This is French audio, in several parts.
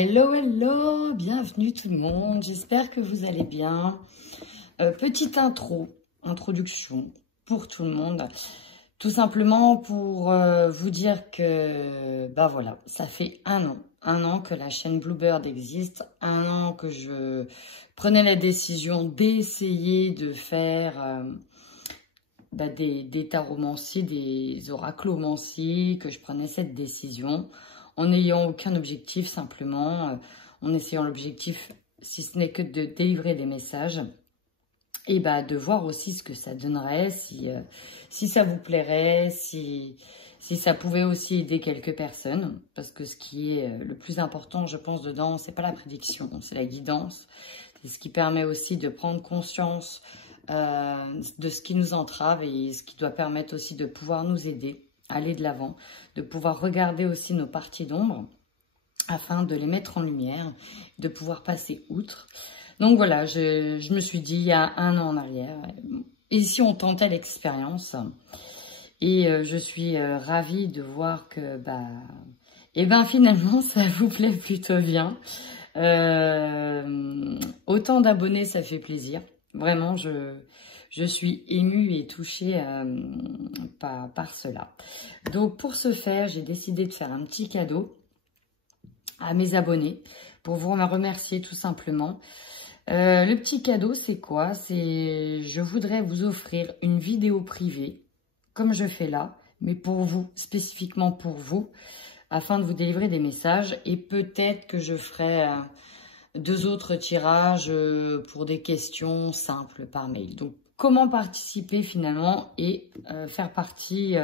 Hello, hello, bienvenue tout le monde, j'espère que vous allez bien. Petite introduction pour tout le monde, tout simplement pour vous dire que, bah voilà, ça fait un an que la chaîne Bluebird existe, un an que je prenais la décision d'essayer de faire des taromancies, des oraclomancies, que je prenais cette décision en n'ayant aucun objectif, simplement en essayant l'objectif, si ce n'est que de délivrer des messages et de voir aussi ce que ça donnerait, si ça vous plairait, si ça pouvait aussi aider quelques personnes, parce que ce qui est le plus important, je pense, dedans, c'est pas la prédiction, c'est la guidance, c'est ce qui permet aussi de prendre conscience de ce qui nous entrave et ce qui doit permettre aussi de pouvoir nous aider à aller de l'avant, de pouvoir regarder aussi nos parties d'ombre afin de les mettre en lumière, de pouvoir passer outre. Donc voilà, je me suis dit il y a un an en arrière, et si on tentait l'expérience, et je suis ravie de voir que finalement ça vous plaît plutôt bien. Autant d'abonnés, ça fait plaisir. Vraiment, je suis émue et touchée par cela. Donc, pour ce faire, j'ai décidé de faire un petit cadeau à mes abonnés pour vous remercier tout simplement. Le petit cadeau, c'est quoi? Je voudrais vous offrir une vidéo privée, comme je fais là, mais pour vous, spécifiquement pour vous, afin de vous délivrer des messages. Et peut-être que je ferai deux autres tirages pour des questions simples par mail. Donc, comment participer finalement et faire partie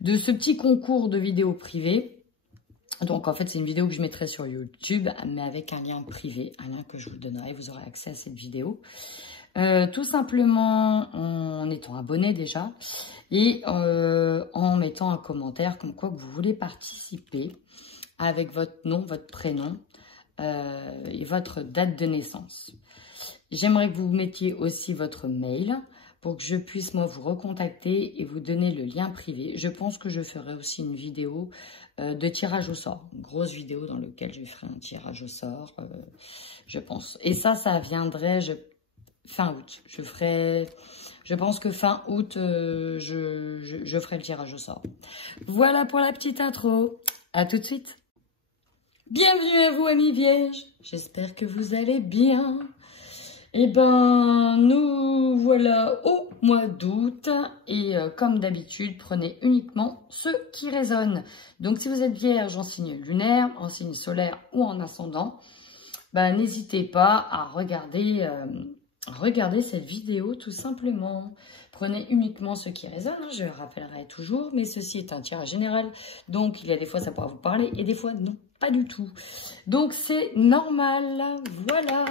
de ce petit concours de vidéos privées. Donc, en fait, c'est une vidéo que je mettrai sur YouTube, mais avec un lien privé, un lien que je vous donnerai. Vous aurez accès à cette vidéo. Tout simplement en étant abonné déjà et en mettant un commentaire comme quoi que vous voulez participer avec votre nom, votre prénom, et votre date de naissance. J'aimerais que vous mettiez aussi votre mail pour que je puisse moi vous recontacter et vous donner le lien privé. Je pense que je ferai aussi une vidéo de tirage au sort, une grosse vidéo dans laquelle je ferai un tirage au sort, je pense. Et ça viendrait fin août. Je pense que fin août, je ferai le tirage au sort. Voilà pour la petite intro. À tout de suite. Bienvenue à vous, amis vierges. J'espère que vous allez bien. Eh ben, nous voilà au mois d'août. Et comme d'habitude, prenez uniquement ceux qui résonnent. Donc, si vous êtes vierge en signe lunaire, en signe solaire ou en ascendant, n'hésitez pas à regarder cette vidéo tout simplement. Prenez uniquement ce qui résonne, je le rappellerai toujours, mais ceci est un tirage général, donc il y a des fois ça pourra vous parler et des fois non, pas du tout. Donc c'est normal, voilà.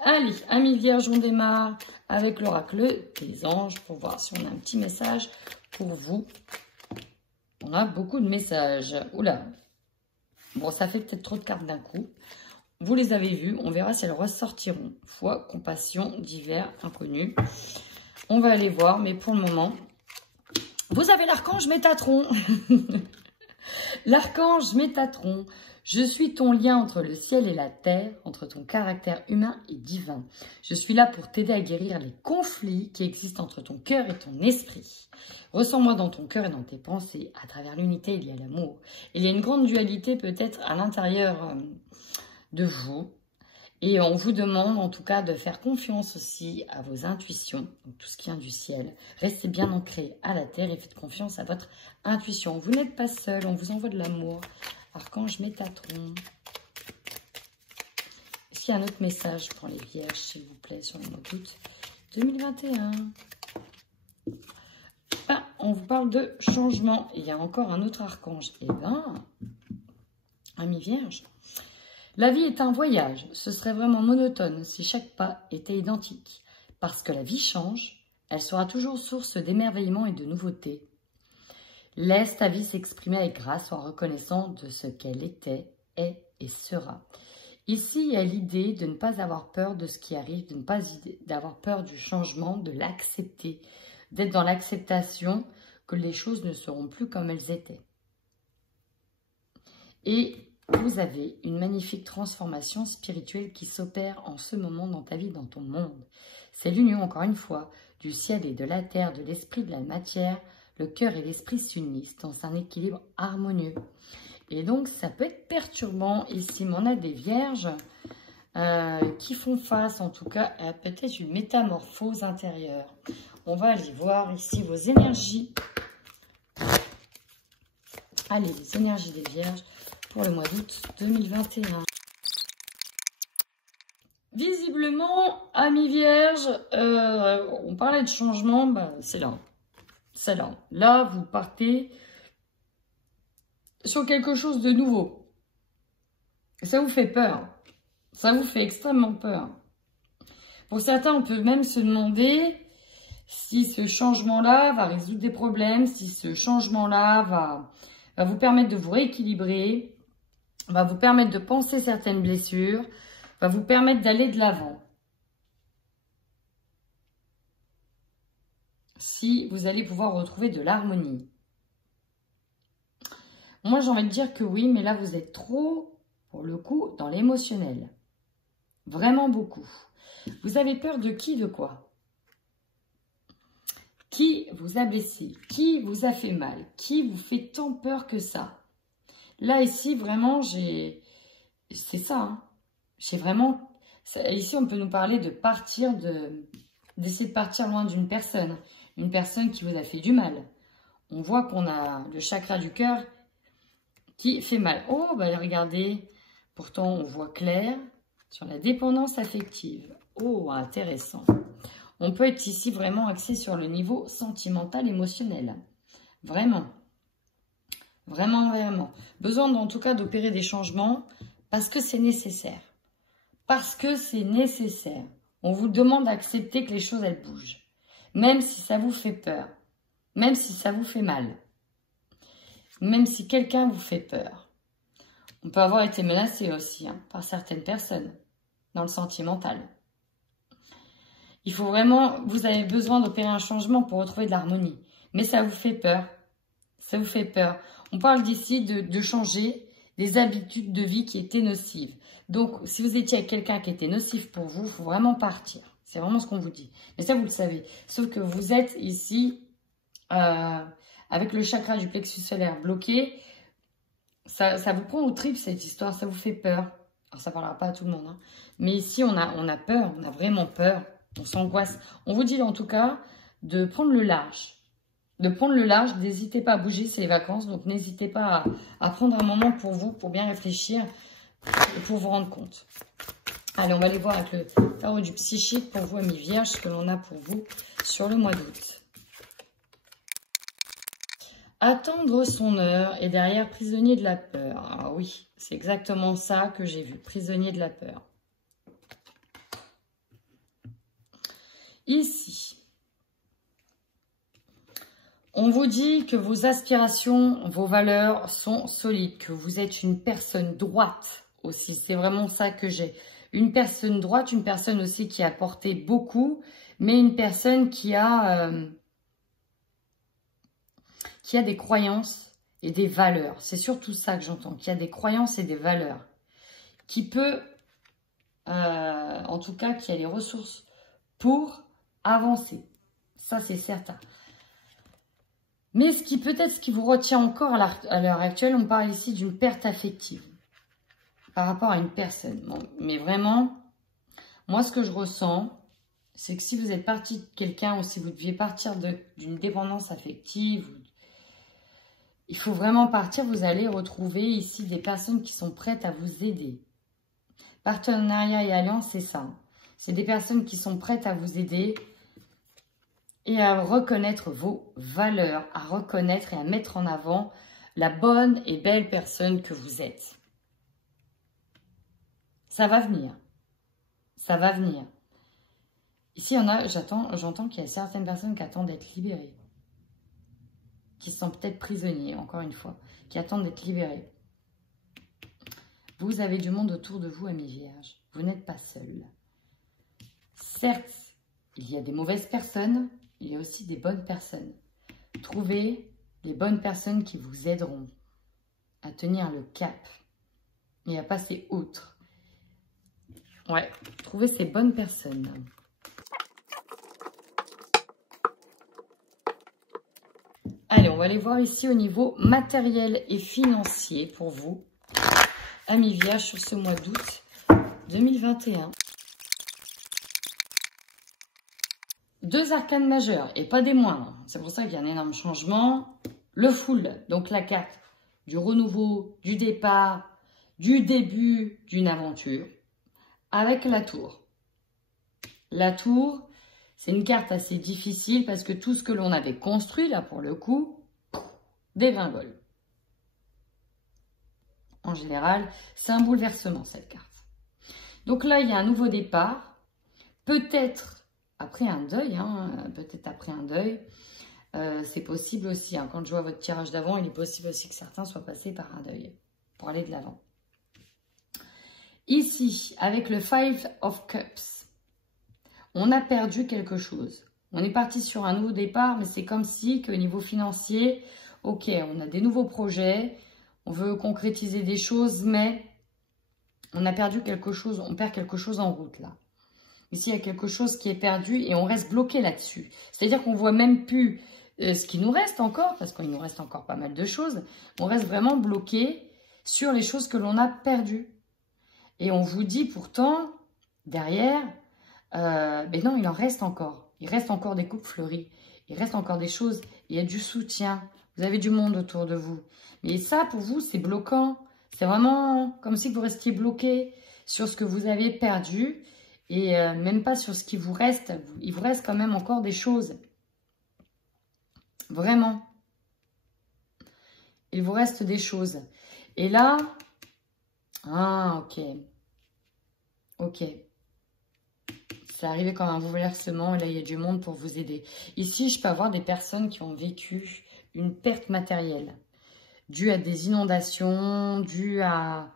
Allez, amis vierges, on démarre avec l'oracle des anges pour voir si on a un petit message pour vous. On a beaucoup de messages. Oula, bon ça fait peut-être trop de cartes d'un coup. Vous les avez vues, on verra si elles ressortiront. Foi, compassion, divers, inconnu. On va aller voir, mais pour le moment, vous avez l'archange Métatron. L'archange Métatron. Je suis ton lien entre le ciel et la terre, entre ton caractère humain et divin. Je suis là pour t'aider à guérir les conflits qui existent entre ton cœur et ton esprit. Ressens-moi dans ton cœur et dans tes pensées. À travers l'unité, il y a l'amour. Il y a une grande dualité peut-être à l'intérieur de vous. Et on vous demande en tout cas de faire confiance aussi à vos intuitions, donc tout ce qui vient du ciel. Restez bien ancrés à la terre et faites confiance à votre intuition. Vous n'êtes pas seul, on vous envoie de l'amour. Archange Métatron. Est-ce qu'il y a un autre message pour les vierges, s'il vous plaît, sur le mois d'août 2021? On vous parle de changement. Il y a encore un autre archange. Eh bien, amis vierges, la vie est un voyage. Ce serait vraiment monotone si chaque pas était identique. Parce que la vie change, elle sera toujours source d'émerveillement et de nouveautés. Laisse ta vie s'exprimer avec grâce en reconnaissant de ce qu'elle était, est et sera. Ici, il y a l'idée de ne pas avoir peur de ce qui arrive, de ne pas avoir peur du changement, de l'accepter, d'être dans l'acceptation que les choses ne seront plus comme elles étaient. Et vous avez une magnifique transformation spirituelle qui s'opère en ce moment dans ta vie, dans ton monde. C'est l'union, encore une fois, du ciel et de la terre, de l'esprit et de la matière. Le cœur et l'esprit s'unissent dans un équilibre harmonieux. Et donc, ça peut être perturbant ici, mais on a des vierges qui font face, en tout cas, à peut-être une métamorphose intérieure. On va aller voir ici vos énergies. Allez, les énergies des vierges pour le mois d'août 2021. Visiblement, amis vierges, on parlait de changement, bah, c'est là. C'est là. Là, vous partez sur quelque chose de nouveau. Ça vous fait peur. Ça vous fait extrêmement peur. Pour certains, on peut même se demander si ce changement-là va résoudre des problèmes, si ce changement-là va vous permettre de vous rééquilibrer, va vous permettre de penser certaines blessures, va vous permettre d'aller de l'avant. Si vous allez pouvoir retrouver de l'harmonie. Moi, j'ai envie de dire que oui, mais là, vous êtes trop, pour le coup, dans l'émotionnel. Vraiment beaucoup. Vous avez peur de qui, de quoi? Qui vous a blessé? Qui vous a fait mal? Qui vous fait tant peur que ça? Là, ici, vraiment, c'est ça. Hein. J'ai vraiment... Ici, on peut nous parler de partir, d'essayer de partir loin d'une personne. Une personne qui vous a fait du mal. On voit qu'on a le chakra du cœur qui fait mal. Oh, bah regardez. Pourtant, on voit clair sur la dépendance affective. Oh, intéressant. On peut être ici vraiment axé sur le niveau sentimental, émotionnel. Vraiment. Vraiment, vraiment. Besoin en tout cas d'opérer des changements parce que c'est nécessaire. Parce que c'est nécessaire. On vous demande d'accepter que les choses, elles bougent. Même si ça vous fait peur. Même si ça vous fait mal. Même si quelqu'un vous fait peur. On peut avoir été menacé aussi par certaines personnes dans le sentimental. Il faut vraiment, vous avez besoin d'opérer un changement pour retrouver de l'harmonie. Mais ça vous fait peur. Ça vous fait peur. On parle d'ici de changer des habitudes de vie qui étaient nocives. Donc, si vous étiez avec quelqu'un qui était nocif pour vous, il faut vraiment partir. C'est vraiment ce qu'on vous dit. Mais ça, vous le savez. Sauf que vous êtes ici avec le chakra du plexus solaire bloqué. Ça vous prend au trip cette histoire. Ça vous fait peur. Alors, ça ne parlera pas à tout le monde. Hein. Mais ici, on a peur. On a vraiment peur. On s'angoisse. On vous dit en tout cas de prendre le large. De prendre le large, n'hésitez pas à bouger, c'est les vacances. Donc, n'hésitez pas à prendre un moment pour vous, pour bien réfléchir et pour vous rendre compte. Allez, on va aller voir avec le tarot du psychique pour vous, amis vierges, ce que l'on a pour vous sur le mois d'août. Attendre son heure et derrière prisonnier de la peur. Ah oui, c'est exactement ça que j'ai vu, prisonnier de la peur. Ici, on vous dit que vos aspirations, vos valeurs sont solides, que vous êtes une personne droite aussi. C'est vraiment ça que j'ai. Une personne droite, une personne aussi qui a porté beaucoup, mais une personne qui a des croyances et des valeurs. C'est surtout ça que j'entends, qu'il y a des croyances et des valeurs. Qui peut, en tout cas, qui a les ressources pour avancer. Ça, c'est certain. Mais ce qui vous retient encore à l'heure actuelle, on parle ici d'une perte affective par rapport à une personne. Bon, mais vraiment, moi, ce que je ressens, c'est que si vous êtes parti de quelqu'un ou si vous deviez partir d'une dépendance affective, il faut vraiment partir. Vous allez retrouver ici des personnes qui sont prêtes à vous aider. Partenariat et alliance, c'est ça. C'est des personnes qui sont prêtes à vous aider et à reconnaître vos valeurs, à reconnaître et à mettre en avant la bonne et belle personne que vous êtes. Ça va venir. Ça va venir. Ici, j'entends qu'il y a certaines personnes qui attendent d'être libérées. Qui sont peut-être prisonniers, encore une fois. Qui attendent d'être libérées. Vous avez du monde autour de vous, amis vierges. Vous n'êtes pas seuls. Certes, il y a des mauvaises personnes. Il y a aussi des bonnes personnes. Trouvez les bonnes personnes qui vous aideront à tenir le cap. et à passer outre. Ouais, trouver ces bonnes personnes. Allez, on va aller voir ici au niveau matériel et financier pour vous, amis Vierge, sur ce mois d'août 2021. Deux arcanes majeures, et pas des moindres. C'est pour ça qu'il y a un énorme changement. Le full, donc la carte du renouveau, du départ, du début d'une aventure, avec la tour. La tour, c'est une carte assez difficile parce que tout ce que l'on avait construit, là pour le coup, dégringole. En général, c'est un bouleversement cette carte. Donc là, il y a un nouveau départ, peut-être après un deuil, c'est possible aussi. Hein. Quand je vois votre tirage d'avant, il est possible aussi que certains soient passés par un deuil pour aller de l'avant. Ici, avec le Five of Cups, on a perdu quelque chose. On est parti sur un nouveau départ, mais c'est comme si, qu'au niveau financier, ok, on a des nouveaux projets, on veut concrétiser des choses, mais on a perdu quelque chose, on perd quelque chose en route là. Ici, il y a quelque chose qui est perdu et on reste bloqué là-dessus. C'est-à-dire qu'on ne voit même plus ce qui nous reste encore, parce qu'il nous reste encore pas mal de choses. On reste vraiment bloqué sur les choses que l'on a perdues. Et on vous dit pourtant, derrière, ben non, il en reste encore. Il reste encore des coupes fleuries. Il reste encore des choses. Il y a du soutien. Vous avez du monde autour de vous. Mais ça, pour vous, c'est bloquant. C'est vraiment comme si vous restiez bloqué sur ce que vous avez perdu. Et même pas sur ce qui vous reste. Il vous reste quand même encore des choses. Vraiment. Il vous reste des choses. Et là... Ah, ok. Ok. C'est arrivé comme un bouleversement. Et là, il y a du monde pour vous aider. Ici, je peux avoir des personnes qui ont vécu une perte matérielle. Due à des inondations, due à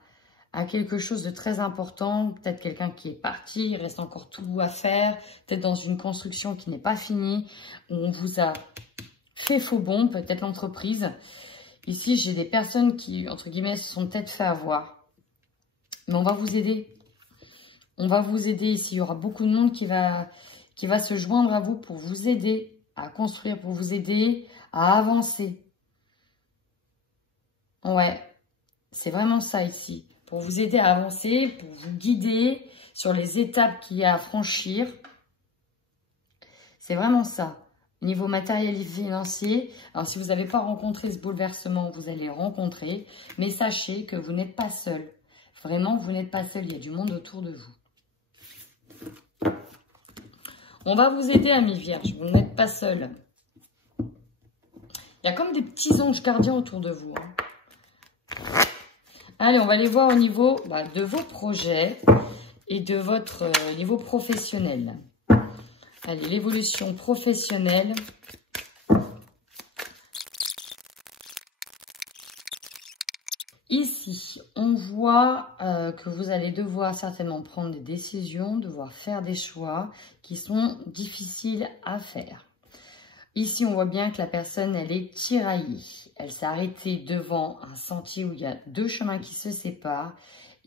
quelque chose de très important, peut-être quelqu'un qui est parti, il reste encore tout à faire, peut-être dans une construction qui n'est pas finie, où on vous a fait faux bond, peut-être l'entreprise. Ici, j'ai des personnes qui, entre guillemets, se sont peut-être fait avoir. Mais on va vous aider. On va vous aider ici. Il y aura beaucoup de monde qui va se joindre à vous pour vous aider à construire, pour vous aider à avancer. Ouais, c'est vraiment ça ici. Pour vous aider à avancer, pour vous guider sur les étapes qu'il y a à franchir. C'est vraiment ça. Niveau matériel et financier, alors si vous n'avez pas rencontré ce bouleversement, vous allez le rencontrer. Mais sachez que vous n'êtes pas seul. Vraiment, vous n'êtes pas seul. Il y a du monde autour de vous. On va vous aider, amis vierges. Vous n'êtes pas seul. Il y a comme des petits anges gardiens autour de vous. Hein. Allez, on va aller voir au niveau de vos projets et de votre niveau professionnel. Allez, l'évolution professionnelle. Ici, on voit que vous allez devoir certainement prendre des décisions, devoir faire des choix qui sont difficiles à faire. Ici, on voit bien que la personne, elle est tiraillée. Elle s'est arrêtée devant un sentier où il y a deux chemins qui se séparent.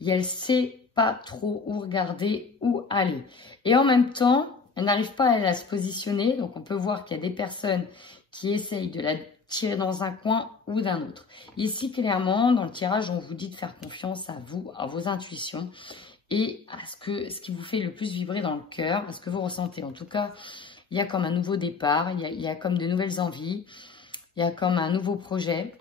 Et elle ne sait pas trop où regarder, où aller. Et en même temps, elle n'arrive pas à se positionner. Donc, on peut voir qu'il y a des personnes qui essayent de la tirer dans un coin ou d'un autre. Ici, clairement, dans le tirage, on vous dit de faire confiance à vous, à vos intuitions et à ce qui vous fait le plus vibrer dans le cœur, à ce que vous ressentez. En tout cas, il y a comme un nouveau départ, il y a comme de nouvelles envies, il y a comme un nouveau projet.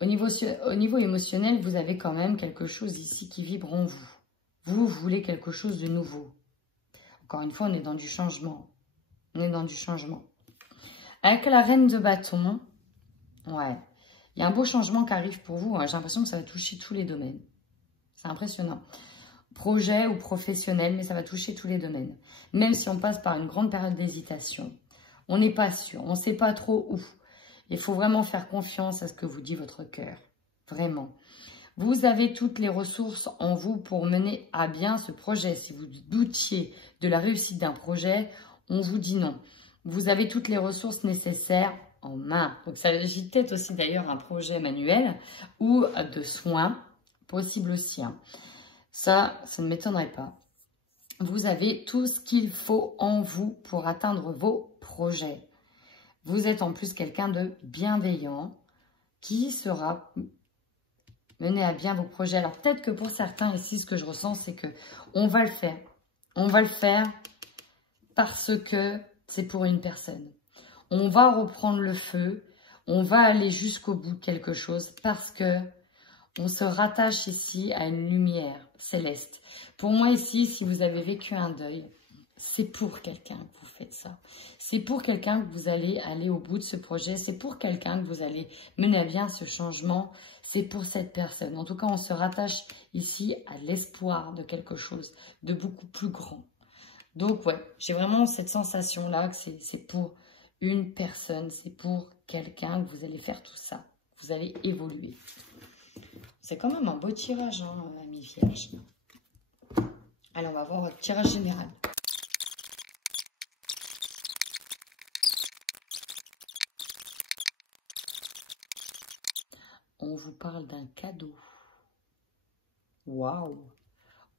Au niveau émotionnel, vous avez quand même quelque chose ici qui vibre en vous. Vous voulez quelque chose de nouveau. Encore une fois, on est dans du changement. On est dans du changement. Avec la reine de bâton, ouais, il y a un beau changement qui arrive pour vous. Hein. J'ai l'impression que ça va toucher tous les domaines. C'est impressionnant. Projet ou professionnel, mais ça va toucher tous les domaines. Même si on passe par une grande période d'hésitation, on n'est pas sûr, on ne sait pas trop où. Il faut vraiment faire confiance à ce que vous dit votre cœur. Vraiment. Vous avez toutes les ressources en vous pour mener à bien ce projet. Si vous doutiez de la réussite d'un projet, on vous dit non. Vous avez toutes les ressources nécessaires en main. Donc, ça s'agit peut-être aussi d'ailleurs un projet manuel ou de soins possible aussi. Hein. Ça ne m'étonnerait pas. Vous avez tout ce qu'il faut en vous pour atteindre vos projets. Vous êtes en plus quelqu'un de bienveillant qui sera mener à bien vos projets. Alors peut-être que pour certains ici, ce que je ressens, c'est que on va le faire. On va le faire parce que c'est pour une personne. On va reprendre le feu. On va aller jusqu'au bout de quelque chose parce que on se rattache ici à une lumière céleste. Pour moi ici, si vous avez vécu un deuil, c'est pour quelqu'un que vous faites ça. C'est pour quelqu'un que vous allez aller au bout de ce projet. C'est pour quelqu'un que vous allez mener à bien ce changement. C'est pour cette personne. En tout cas, on se rattache ici à l'espoir de quelque chose de beaucoup plus grand. Donc, ouais, j'ai vraiment cette sensation-là que c'est pour une personne. C'est pour quelqu'un que vous allez faire tout ça. Vous allez évoluer. C'est quand même un beau tirage, hein, ami Vierge. Allez, on va voir votre tirage général. On vous parle d'un cadeau. Waouh!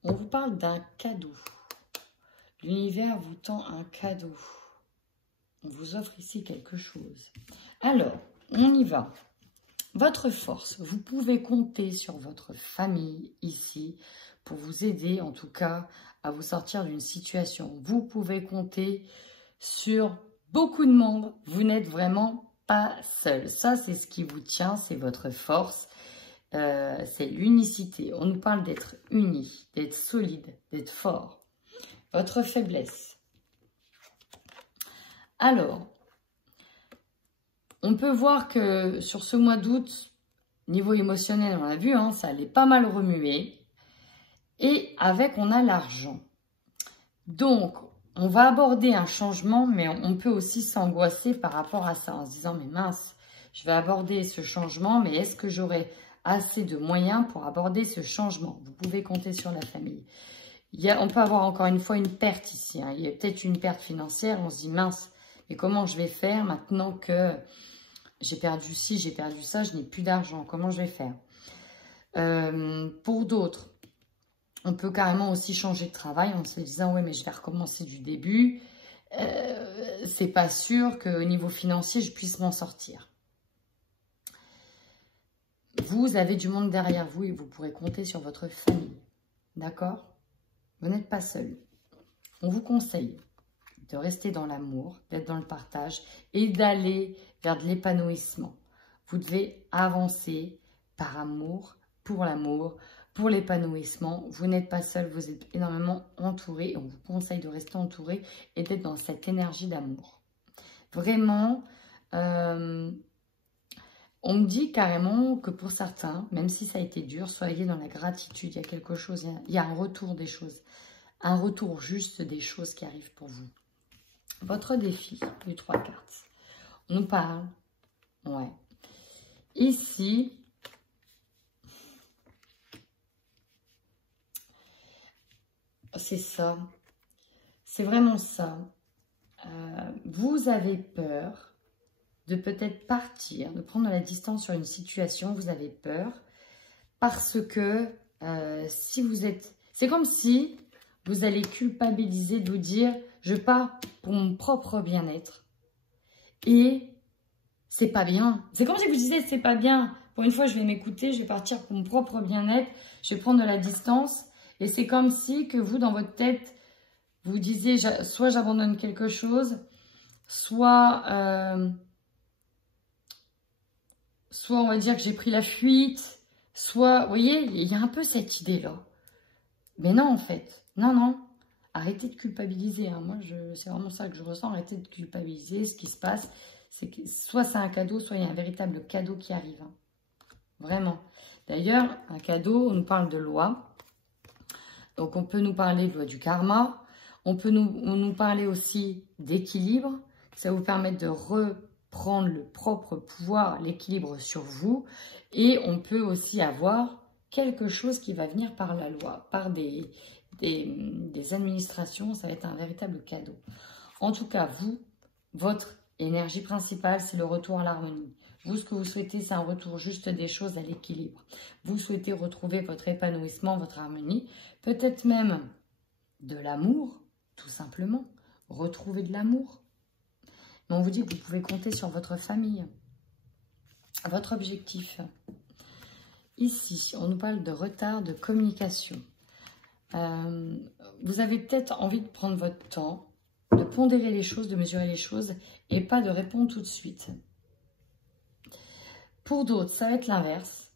On vous parle d'un cadeau. L'univers vous tend un cadeau. On vous offre ici quelque chose. Alors, on y va. Votre force, vous pouvez compter sur votre famille ici pour vous aider, en tout cas, à vous sortir d'une situation. Vous pouvez compter sur beaucoup de monde. Vous n'êtes vraiment pas seul. Ça, c'est ce qui vous tient, c'est votre force. C'est l'unicité. On nous parle d'être unis, d'être solide, d'être fort. Votre faiblesse. Alors, on peut voir que sur ce mois d'août, niveau émotionnel, on l'a vu, hein, ça allait pas mal remuer. Et avec, on a l'argent. Donc, on va aborder un changement, mais on peut aussi s'angoisser par rapport à ça, en se disant, mais mince, je vais aborder ce changement, mais est-ce que j'aurai assez de moyens pour aborder ce changement? Vous pouvez compter sur la famille. On peut avoir encore une fois une perte ici. Hein. Il y a peut-être une perte financière, on se dit, mince, mais comment je vais faire maintenant que j'ai perdu ci, j'ai perdu ça, je n'ai plus d'argent, comment je vais faire? Pour d'autres, on peut carrément aussi changer de travail en se disant, ouais, mais je vais recommencer du début. C'est pas sûr qu'au niveau financier, je puisse m'en sortir. Vous avez du monde derrière vous et vous pourrez compter sur votre famille. D'accord? Vous n'êtes pas seul. On vous conseille de rester dans l'amour, d'être dans le partage et d'aller vers de l'épanouissement. Vous devez avancer par amour, pour l'épanouissement. Vous n'êtes pas seul, vous êtes énormément entouré. On vous conseille de rester entouré et d'être dans cette énergie d'amour. Vraiment, on me dit carrément que pour certains, même si ça a été dur, soyez dans la gratitude. Il y a quelque chose, il y a un retour des choses. Un retour juste des choses qui arrivent pour vous. Votre défi, les 3 cartes. On nous parle. Ouais. Ici, c'est ça. C'est vraiment ça. Vous avez peur de peut-être partir, de prendre de la distance sur une situation. Vous avez peur parce que si vous êtes... C'est comme si vous allez culpabiliser de vous dire « je pars pour mon propre bien-être ». Et c'est pas bien. C'est comme si vous disiez « c'est pas bien ». Pour une fois, je vais m'écouter, je vais partir pour mon propre bien-être, je vais prendre de la distance. Et c'est comme si que vous, dans votre tête, vous disiez soit j'abandonne quelque chose, soit on va dire que j'ai pris la fuite, soit, vous voyez, il y a un peu cette idée-là. Mais non, en fait. Non, non. Arrêtez de culpabiliser. Hein. Moi, c'est vraiment ça que je ressens. Arrêtez de culpabiliser. Ce qui se passe, c'est que soit c'est un cadeau, soit il y a un véritable cadeau qui arrive. Hein. Vraiment. D'ailleurs, un cadeau, on nous parle de loi. Donc, on peut nous parler de loi du karma. On peut nous parler aussi d'équilibre. Ça va vous permettre de reprendre le propre pouvoir, l'équilibre sur vous. Et on peut aussi avoir quelque chose qui va venir par la loi, par des administrations. Ça va être un véritable cadeau. En tout cas, vous, votre énergie principale, c'est le retour à l'harmonie. Vous, ce que vous souhaitez, c'est un retour juste des choses à l'équilibre. Vous souhaitez retrouver votre épanouissement, votre harmonie, peut-être même de l'amour, tout simplement. Retrouver de l'amour. Mais on vous dit que vous pouvez compter sur votre famille. Votre objectif. Ici, on nous parle de retard de communication. Vous avez peut-être envie de prendre votre temps, de pondérer les choses, de mesurer les choses et pas de répondre tout de suite. Pour d'autres, ça va être l'inverse.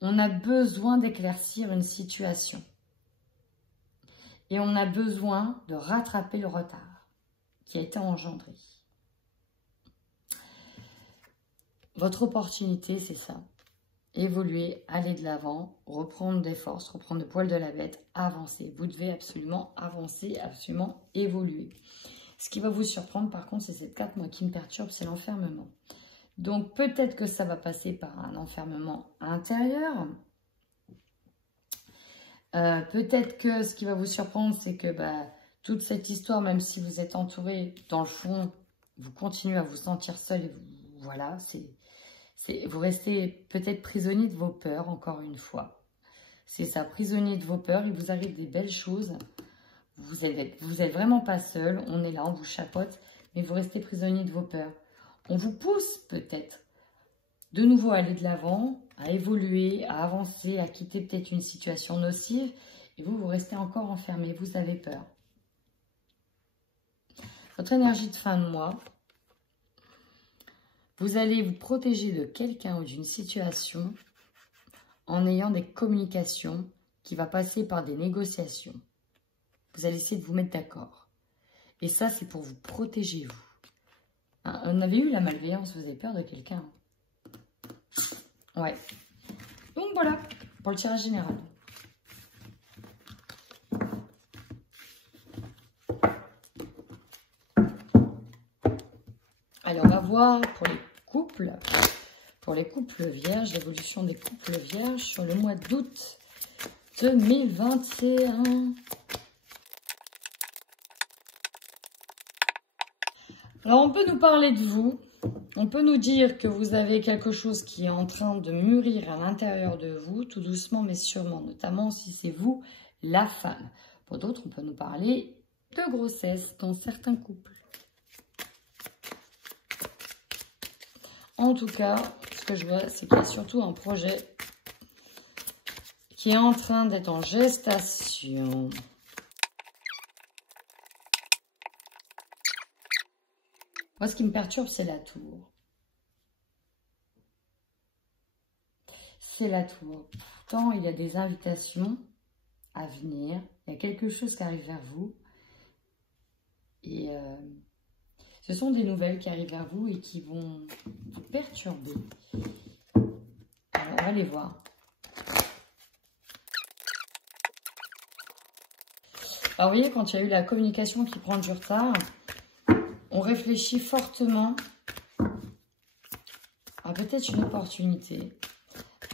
On a besoin d'éclaircir une situation. Et on a besoin de rattraper le retard qui a été engendré. Votre opportunité, c'est ça. Évoluer, aller de l'avant, reprendre des forces, reprendre le poil de la bête, avancer. Vous devez absolument avancer, absolument évoluer. Ce qui va vous surprendre, par contre, c'est cette carte, moi, qui me perturbe, c'est l'enfermement. Donc, peut-être que ça va passer par un enfermement intérieur. Peut-être que ce qui va vous surprendre, c'est que toute cette histoire, même si vous êtes entouré, dans le fond, vous continuez à vous sentir seul. Et voilà, vous restez peut-être prisonnier de vos peurs, encore une fois. C'est ça, prisonnier de vos peurs. Il vous arrive des belles choses. Vous n'êtes vraiment pas seul. On est là, on vous chapeaute, mais vous restez prisonnier de vos peurs. On vous pousse peut-être de nouveau à aller de l'avant, à évoluer, à avancer, à quitter peut-être une situation nocive. Et vous restez encore enfermé, vous avez peur. Votre énergie de fin de mois, vous allez vous protéger de quelqu'un ou d'une situation en ayant des communications qui vont passer par des négociations. Vous allez essayer de vous mettre d'accord. Et ça, c'est pour vous protéger, vous. On avait eu la malveillance, vous avez peur de quelqu'un. Ouais. Donc voilà, pour le tirage général. Alors, on va voir pour les couples vierges, l'évolution des couples vierges sur le mois d'août 2021. Alors, on peut nous parler de vous. On peut nous dire que vous avez quelque chose qui est en train de mûrir à l'intérieur de vous, tout doucement mais sûrement, notamment si c'est vous, la femme. Pour d'autres, on peut nous parler de grossesse dans certains couples. En tout cas, ce que je vois, c'est qu'il y a surtout un projet qui est en train d'être en gestation. Moi, ce qui me perturbe, c'est la tour. C'est la tour. Pourtant, il y a des invitations à venir. Il y a quelque chose qui arrive vers vous. Et ce sont des nouvelles qui arrivent vers vous et qui vont vous perturber. Alors, on va les voir. Alors, vous voyez, quand il y a eu la communication qui prend du retard, on réfléchit fortement à peut-être une opportunité,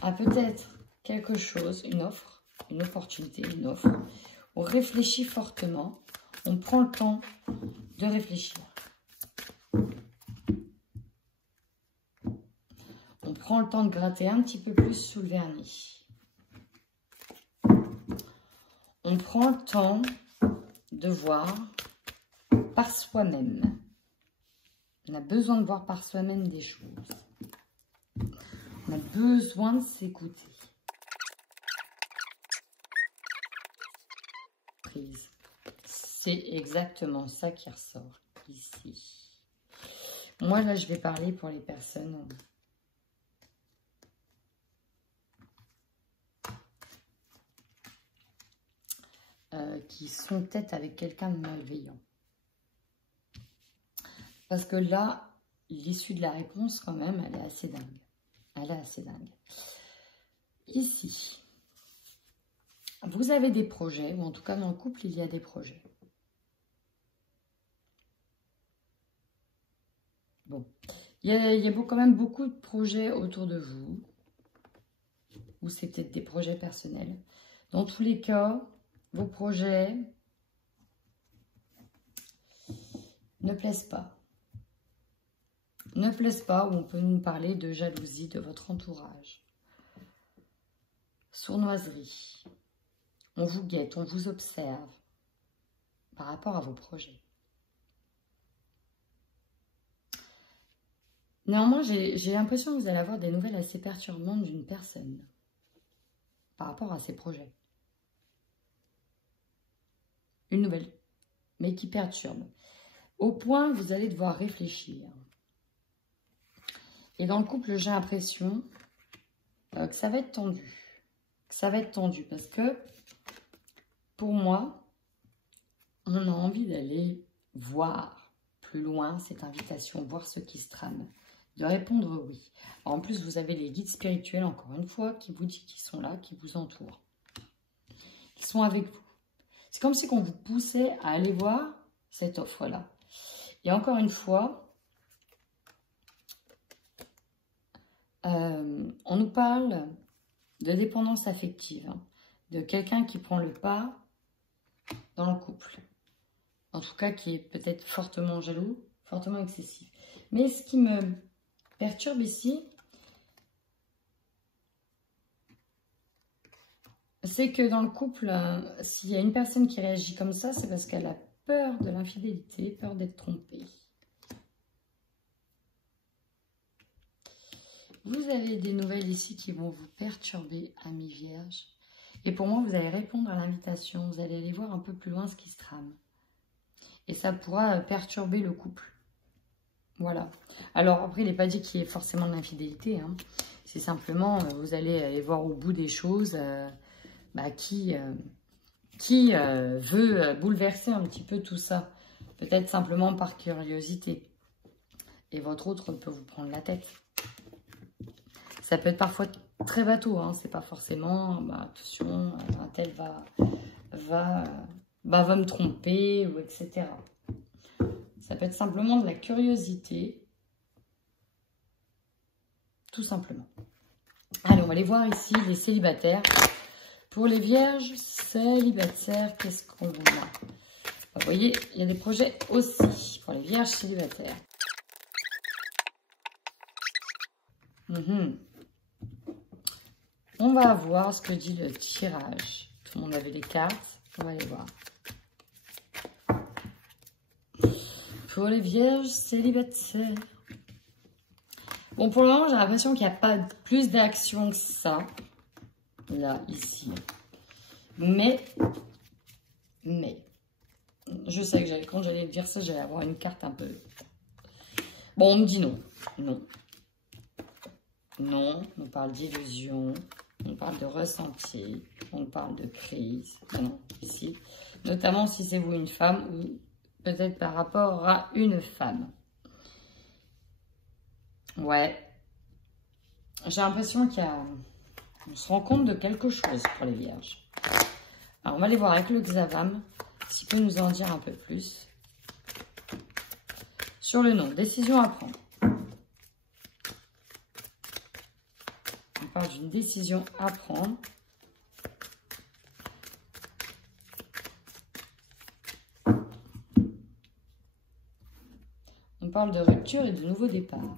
à peut-être quelque chose, une offre, une opportunité, une offre. On réfléchit fortement, on prend le temps de réfléchir. On prend le temps de gratter un petit peu plus sous le vernis. On prend le temps de voir par soi-même. On a besoin de voir par soi-même des choses. On a besoin de s'écouter. C'est exactement ça qui ressort ici. Moi, là, je vais parler pour les personnes qui sont peut-être avec quelqu'un de malveillant. Parce que là, l'issue de la réponse, quand même, elle est assez dingue. Elle est assez dingue. Ici, vous avez des projets, ou en tout cas dans le couple, il y a des projets. Bon, il y a quand même beaucoup de projets autour de vous, ou c'est peut-être des projets personnels. Dans tous les cas, vos projets ne plaisent pas. ne plaisent pas, ou on peut nous parler de jalousie de votre entourage. Sournoiserie. On vous guette, on vous observe par rapport à vos projets. Néanmoins, j'ai l'impression que vous allez avoir des nouvelles assez perturbantes d'une personne par rapport à ses projets. Une nouvelle, mais qui perturbe. Au point que vous allez devoir réfléchir. Et dans le couple, j'ai l'impression que ça va être tendu. Que ça va être tendu parce que, pour moi, on a envie d'aller voir plus loin cette invitation, voir ce qui se trame. De répondre oui. Alors, en plus, vous avez les guides spirituels, encore une fois, qui vous disent qu'ils sont là, qui vous entourent. Ils sont avec vous. C'est comme si on vous poussait à aller voir cette offre-là. Et encore une fois, on nous parle de dépendance affective, hein, de quelqu'un qui prend le pas dans le couple. En tout cas, qui est peut-être fortement jaloux, fortement excessif. Mais ce qui me perturbe ici, c'est que dans le couple, s'il y a une personne qui réagit comme ça, c'est parce qu'elle a peur de l'infidélité, peur d'être trompée. Vous avez des nouvelles ici qui vont vous perturber, amis vierges. Et pour moi, vous allez répondre à l'invitation. Vous allez aller voir un peu plus loin ce qui se trame. Et ça pourra perturber le couple. Voilà. Alors, après, il n'est pas dit qu'il y ait forcément de l'infidélité. Hein. C'est simplement, vous allez aller voir au bout des choses qui veut bouleverser un petit peu tout ça. Peut-être simplement par curiosité. Et votre autre peut vous prendre la tête. Ça peut être parfois très bateau, hein. C'est pas forcément, attention, un tel va me tromper, ou etc. Ça peut être simplement de la curiosité, tout simplement. Allez, on va aller voir ici les célibataires. Pour les vierges célibataires, qu'est-ce qu'on a? Vous voyez, il y a des projets aussi pour les vierges célibataires. On va voir ce que dit le tirage. Tout le monde avait les cartes. On va aller voir. Pour les vierges célibataires. Bon, pour le moment, j'ai l'impression qu'il n'y a pas plus d'action que ça. Là, ici. Mais, je sais que quand j'allais dire ça, j'allais avoir une carte un peu... Bon, on me dit non. Non. Non, on parle d'illusion. On parle de ressenti, on parle de crise, non, ici. Notamment si c'est vous une femme ou peut-être par rapport à une femme. Ouais. J'ai l'impression on se rend compte de quelque chose pour les vierges. Alors, on va aller voir avec le Xavam, s'il peut nous en dire un peu plus. Sur le nom, décision à prendre. On parle d'une décision à prendre. On parle de rupture et de nouveau départ.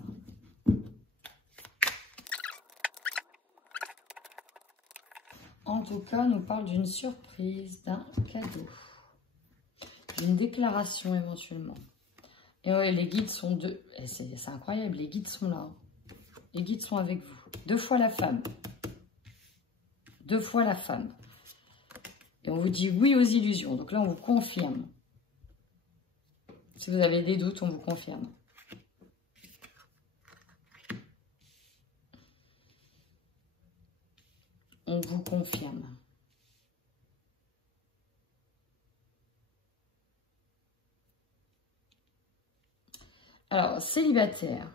En tout cas, on nous parle d'une surprise, d'un cadeau, d'une déclaration éventuellement. Et ouais, les guides sont c'est incroyable, les guides sont là. Les guides sont avec vous. 2 fois la femme. 2 fois la femme. Et on vous dit oui aux illusions. Donc là, on vous confirme. Si vous avez des doutes, on vous confirme. On vous confirme. Alors, célibataire.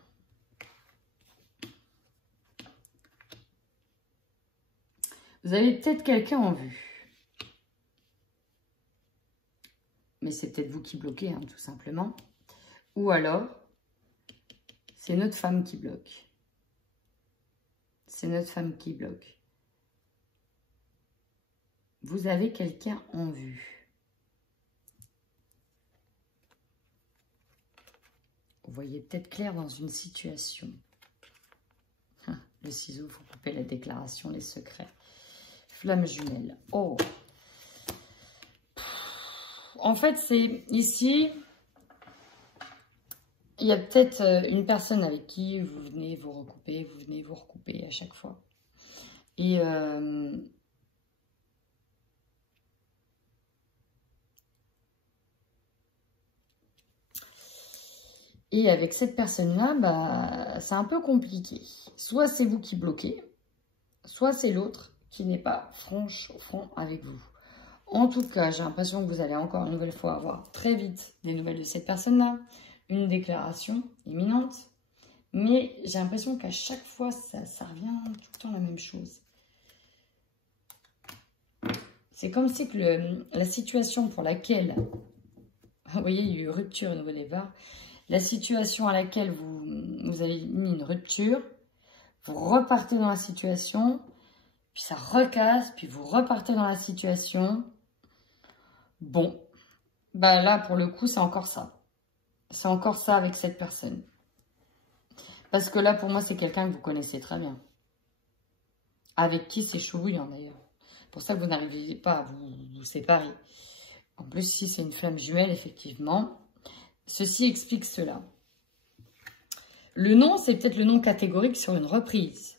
Vous avez peut-être quelqu'un en vue. Mais c'est peut-être vous qui bloquez, hein, tout simplement. Ou alors, c'est notre femme qui bloque. C'est notre femme qui bloque. Vous avez quelqu'un en vue. Vous voyez peut-être clair dans une situation. Le ciseau, il faut couper la déclaration, les secrets. Flamme jumelle. Oh. En fait, c'est ici, il y a peut-être une personne avec qui vous venez vous recouper à chaque fois. Et avec cette personne-là, bah, c'est un peu compliqué. Soit c'est vous qui bloquez, soit c'est l'autre qui n'est pas franc avec vous. En tout cas, j'ai l'impression que vous allez encore une nouvelle fois avoir très vite des nouvelles de cette personne-là, une déclaration imminente. Mais j'ai l'impression qu'à chaque fois, ça revient tout le temps la même chose. C'est comme si que la situation pour laquelle, vous voyez, il y a eu rupture au niveau des barres. La situation à laquelle vous avez mis une rupture, vous repartez dans la situation, puis ça recasse, puis vous repartez dans la situation. Bon, bah là, pour le coup, c'est encore ça. C'est encore ça avec cette personne. Parce que là, pour moi, c'est quelqu'un que vous connaissez très bien. Avec qui c'est chaud bouillant, d'ailleurs. Pour ça que vous n'arrivez pas à vous séparer. En plus, si c'est une flamme jumelle, effectivement... Ceci explique cela. Le non, c'est peut-être le non catégorique sur une reprise.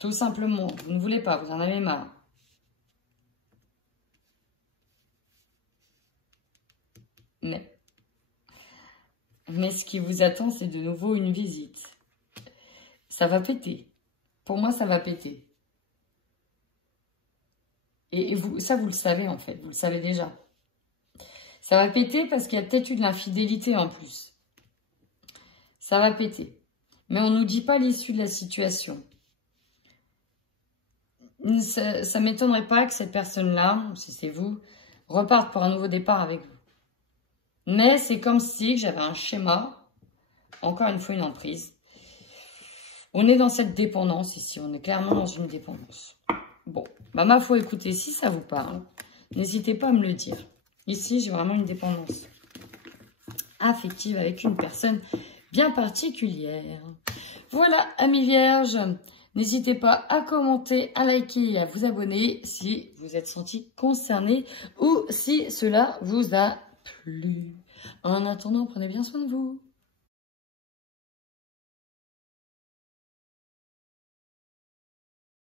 Tout simplement, vous ne voulez pas, vous en avez marre. Mais ce qui vous attend, c'est de nouveau une visite. Ça va péter. Pour moi, ça va péter. Et vous, ça, vous le savez en fait, vous le savez déjà. Ça va péter parce qu'il y a peut-être eu de l'infidélité en plus. Ça va péter. Mais on ne nous dit pas l'issue de la situation. Ça ne m'étonnerait pas que cette personne-là, si c'est vous, reparte pour un nouveau départ avec vous. Mais c'est comme si j'avais un schéma, encore une fois une emprise. On est dans cette dépendance ici, on est clairement dans une dépendance. Bon, bah ma foi, écoutez, si ça vous parle, n'hésitez pas à me le dire. Ici, j'ai vraiment une dépendance affective avec une personne bien particulière. Voilà, amis vierges, n'hésitez pas à commenter, à liker et à vous abonner si vous êtes senti concerné ou si cela vous a plu. En attendant, prenez bien soin de vous.